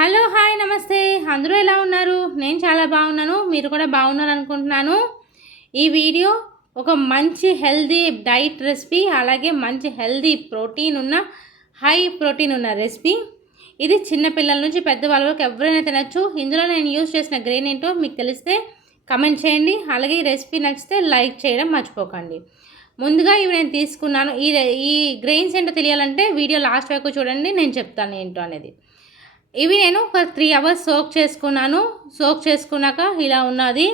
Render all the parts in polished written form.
Hello hi నమస్తే. అందరూ ఎలా ఉన్నారు? నేను చాలా బాగున్నాను. మీరు కూడా బాగున్నారు అనుకుంటున్నాను. ఈ వీడియో ఒక మంచి హెల్దీ డైట్ రెసిపీ, అలాగే మంచి హెల్దీ ప్రోటీన్ ఉన్న హై ప్రోటీన్ ఉన్న రెసిపీ. ఇది చిన్నపిల్లల నుంచి పెద్దవాళ్ళ వరకు ఎవరైనా తినచ్చు. ఇందులో నేను యూజ్ చేసిన గ్రెయిన్ ఏంటో మీకు తెలిస్తే కమెంట్ చేయండి. అలాగే ఈ రెసిపీ నచ్చితే లైక్ చేయడం మర్చిపోకండి. ముందుగా ఇవి నేను తీసుకున్నాను. ఈ గ్రెయిన్స్ ఏంటో తెలియాలంటే వీడియో లాస్ట్ వరకు చూడండి, నేను చెప్తాను ఏంటో అనేది. ఇవి నేను ఒక 3 hours సోక్ చేసుకున్నాను. సోక్ చేసుకున్నాక ఇలా ఉన్నది.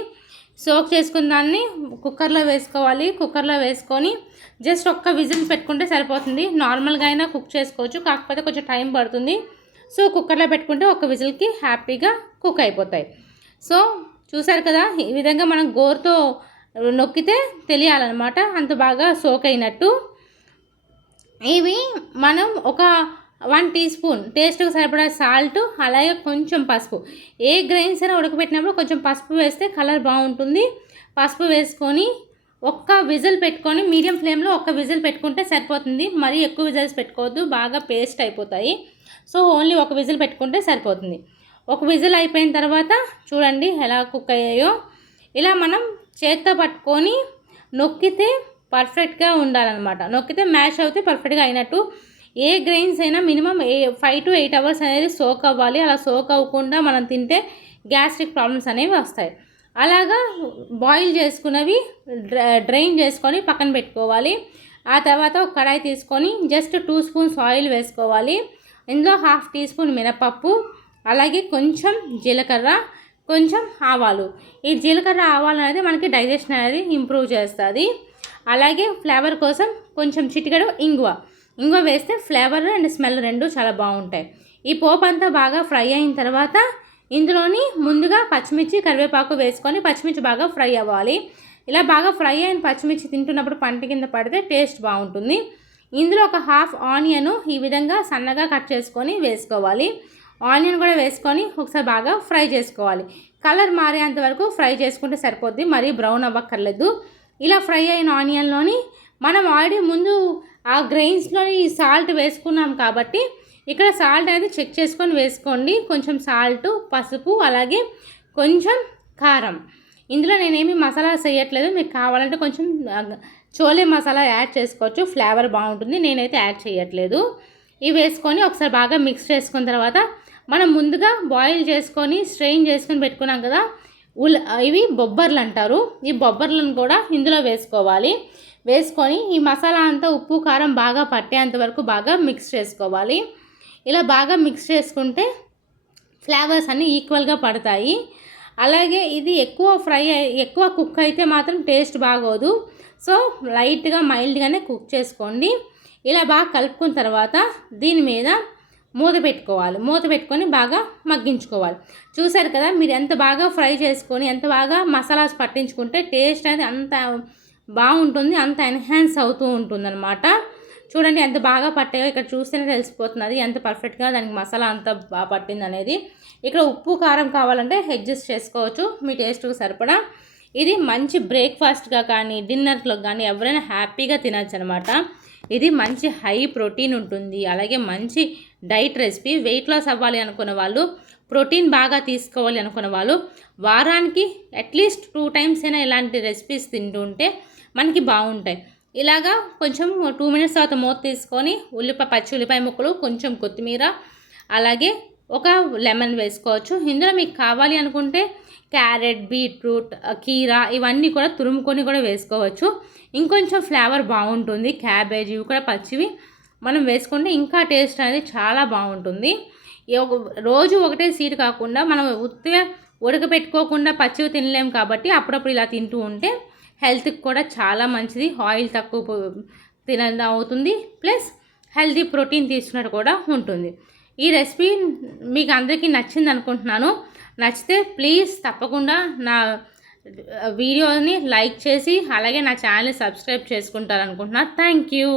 సోక్ చేసుకున్న దాన్ని కుక్కర్లో వేసుకోవాలి. కుక్కర్లో వేసుకొని జస్ట్ ఒక్క విజిల్ పెట్టుకుంటే సరిపోతుంది. నార్మల్గా అయినా కుక్ చేసుకోవచ్చు, కాకపోతే కొంచెం టైం పడుతుంది. సో కుక్కర్లో పెట్టుకుంటే ఒక విజిల్కి హ్యాపీగా కుక్ అయిపోతాయి. సో చూసారు కదా, ఈ విధంగా మనం గోరుతో నొక్కితే తెలియాలన్నమాట అంత బాగా సోక్ అయినట్టు. ఇవి మనం ఒక 1 teaspoon టేస్ట్కి సరిపడా సాల్ట్, అలాగే కొంచెం పసుపు. ఏ గ్రెయిన్స్ అయినా ఉడకబెట్టినప్పుడు కొంచెం పసుపు వేస్తే కలర్ బాగుంటుంది. పసుపు వేసుకొని ఒక్క విజిల్ పెట్టుకొని మీడియం ఫ్లేమ్లో ఒక్క విజిల్ పెట్టుకుంటే సరిపోతుంది. మరీ ఎక్కువ విజిల్స్ పెట్టుకోవద్దు, బాగా పేస్ట్ అయిపోతాయి. సో ఓన్లీ ఒక విజిల్ పెట్టుకుంటే సరిపోతుంది. ఒక విజిల్ అయిపోయిన తర్వాత చూడండి ఎలా కుక్ అయ్యాయో. ఇలా మనం చేత్తో పట్టుకొని నొక్కితే పర్ఫెక్ట్గా ఉండాలన్నమాట. నొక్కితే మ్యాష్ అవుతే పర్ఫెక్ట్గా అయినట్టు. ఏ గ్రెయిన్స్ అయినా మినిమం 5 to 8 hours అనేది సోక్ అవ్వాలి. అలా సోక్ అవ్వకుండా మనం తింటే గ్యాస్ట్రిక్ ప్రాబ్లమ్స్ అనేవి వస్తాయి. అలాగా బాయిల్ చేసుకున్నవి డ్రైన్ చేసుకొని పక్కన పెట్టుకోవాలి. ఆ తర్వాత ఒక కడాయి తీసుకొని జస్ట్ 2 spoons ఆయిల్ వేసుకోవాలి. ఇందులో 1/2 teaspoon మినపప్పు, అలాగే కొంచెం జీలకర్ర, కొంచెం ఆవాలు. ఈ జీలకర్ర ఆవాలు అనేది మనకి డైజెషన్ అనేది ఇంప్రూవ్ చేస్తుంది. అలాగే ఫ్లేవర్ కోసం కొంచెం చిటికెడు ఇంగువ వేస్తే ఫ్లేవర్ అండ్ స్మెల్ రెండు చాలా బాగుంటాయి. ఈ పోపు అంతా బాగా ఫ్రై అయిన తర్వాత ఇందులోని ముందుగా పచ్చిమిర్చి, కరివేపాకు వేసుకొని పచ్చిమిర్చి బాగా ఫ్రై అవ్వాలి. ఇలా బాగా ఫ్రై అయిన పచ్చిమిర్చి తింటున్నప్పుడు పంట కింద పడితే టేస్ట్ బాగుంటుంది. ఇందులో ఒక 1/2 ఆనియన్ ఈ విధంగా సన్నగా కట్ చేసుకొని వేసుకోవాలి. ఆనియన్ కూడా వేసుకొని ఒకసారి బాగా ఫ్రై చేసుకోవాలి. కలర్ మారేంత వరకు ఫ్రై చేసుకుంటే సరిపోద్ది, మరీ బ్రౌన్ అవ్వక్కర్లేదు. ఇలా ఫ్రై అయిన ఆనియన్లోని మనం ఆల్రెడీ ముందు ఆ గ్రెయిన్స్లోని సాల్ట్ వేసుకున్నాం కాబట్టి ఇక్కడ సాల్ట్ అనేది చెక్ చేసుకొని వేసుకోండి. కొంచెం సాల్ట్, పసుపు, అలాగే కొంచెం కారం. ఇందులో నేనేమి మసాలా చేయట్లేదు. మీకు కావాలంటే కొంచెం చోలే మసాలా యాడ్ చేసుకోవచ్చు, ఫ్లేవర్ బాగుంటుంది. నేనైతే యాడ్ చేయట్లేదు. ఇవి వేసుకొని ఒకసారి బాగా మిక్స్ చేసుకున్న తర్వాత మనం ముందుగా బాయిల్ చేసుకొని స్ట్రెయిన్ చేసుకొని పెట్టుకున్నాం కదా, ఇవి బొబ్బర్లు అంటారు. ఈ బొబ్బర్లను కూడా ఇందులో వేసుకోవాలి. వేసుకొని ఈ మసాలా అంతా ఉప్పు కారం బాగా పట్టేంత వరకు బాగా మిక్స్ చేసుకోవాలి. ఇలా బాగా మిక్స్ చేసుకుంటే ఫ్లేవర్స్ అన్నీ ఈక్వల్గా పడతాయి. అలాగే ఇది ఎక్కువ కుక్ అయితే మాత్రం టేస్ట్ బాగోదు. సో లైట్గా మైల్డ్గానే కుక్ చేసుకోండి. ఇలా బాగా కలుపుకున్న తర్వాత దీని మీద మూత పెట్టుకోవాలి. మూత పెట్టుకొని బాగా మగ్గించుకోవాలి. చూసారు కదా, మీరు ఎంత బాగా ఫ్రై చేసుకొని ఎంత బాగా మసాలాస్ పట్టించుకుంటే టేస్ట్ అనేది అంత బాగుంటుంది, అంత ఎన్హాన్స్ అవుతూ ఉంటుందన్నమాట. చూడండి ఎంత బాగా పట్టాయో ఇక్కడ చూస్తేనే తెలిసిపోతున్నది ఎంత పర్ఫెక్ట్గా దానికి మసాలా అంత బాగా పట్టింది అనేది. ఇక్కడ ఉప్పు కారం కావాలంటే అడ్జస్ట్ చేసుకోవచ్చు మీ టేస్ట్కి సరిపడా. ఇది మంచి బ్రేక్ఫాస్ట్గా కానీ డిన్నర్లో కానీ ఎవరైనా హ్యాపీగా తినచ్చు అనమాట. ఇది మంచి హై ప్రోటీన్ ఉంటుంది. అలాగే మంచి డైట్ రెసిపీ. వెయిట్ లాస్ అవ్వాలి అనుకున్న వాళ్ళు, ప్రోటీన్ బాగా తీసుకోవాలి అనుకున్న వాళ్ళు వారానికి అట్లీస్ట్ 2 times అయినా ఇలాంటి రెసిపీస్ తింటూ ఉంటే మనకి బాగుంటాయి. ఇలాగా కొంచెం 2 minutes తర్వాత మూత తీసుకొని పచ్చి ఉల్లిపాయ ముక్కలు, కొంచెం కొత్తిమీర, అలాగే ఒక లెమన్ వేసుకోవచ్చు. ఇందులో మీకు కావాలి అనుకుంటే క్యారెట్, బీట్రూట్, కీరా ఇవన్నీ కూడా తురుముకొని కూడా వేసుకోవచ్చు. ఇంకొంచెం ఫ్లేవర్ బాగుంటుంది. క్యాబేజీ ఇవి కూడా పచ్చివి మనం వేసుకుంటే ఇంకా టేస్ట్ అనేది చాలా బాగుంటుంది. రోజు ఒకటే సీడ్ కాకుండా మనం ఉత్తిగా ఉడకపెట్టుకోకుండా పచ్చివి తినలేము కాబట్టి అప్పుడప్పుడు ఇలా తింటూ ఉంటే హెల్త్కి కూడా చాలా మంచిది. ఆయిల్ తక్కువ తినడం అవుతుంది, ప్లస్ హెల్తీ ప్రోటీన్ తీసుకున్నట్టు కూడా ఉంటుంది. ఈ రెసిపీ మీకు అందరికీ నచ్చింది అనుకుంటున్నాను. నచ్చితే ప్లీజ్ తప్పకుండా నా వీడియోని లైక్ చేసి అలాగే నా ఛానల్ని సబ్స్క్రైబ్ చేసుకుంటారనుకుంటున్నాను. Thank you.